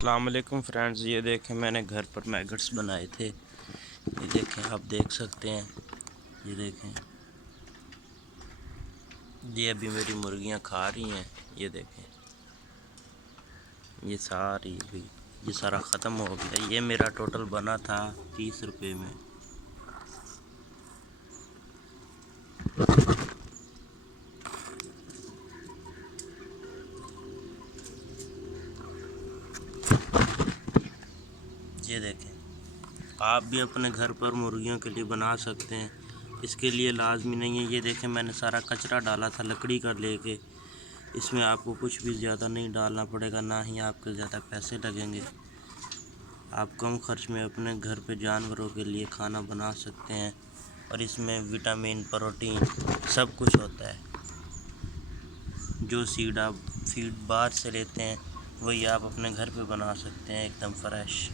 अस्सलाम वालेकुम फ्रेंड्स, ये देखें मैंने घर पर मैगट्स बनाए थे। ये देखें, आप देख सकते हैं। ये देखें, ये अभी मेरी मुर्गियां खा रही हैं। ये देखें, ये सारी भी ये सारा ख़त्म हो गया। ये मेरा टोटल बना था 30 रुपये में। ये देखें, आप भी अपने घर पर मुर्गियों के लिए बना सकते हैं। इसके लिए लाजमी नहीं है। ये देखें, मैंने सारा कचरा डाला था लकड़ी का लेके। इसमें आपको कुछ भी ज़्यादा नहीं डालना पड़ेगा, ना ही आपके ज़्यादा पैसे लगेंगे। आप कम खर्च में अपने घर पे जानवरों के लिए खाना बना सकते हैं। और इसमें विटामिन, प्रोटीन सब कुछ होता है। जो सीड आप फीड बाहर से लेते हैं वही आप अपने घर पे बना सकते हैं, एकदम फ्रेश।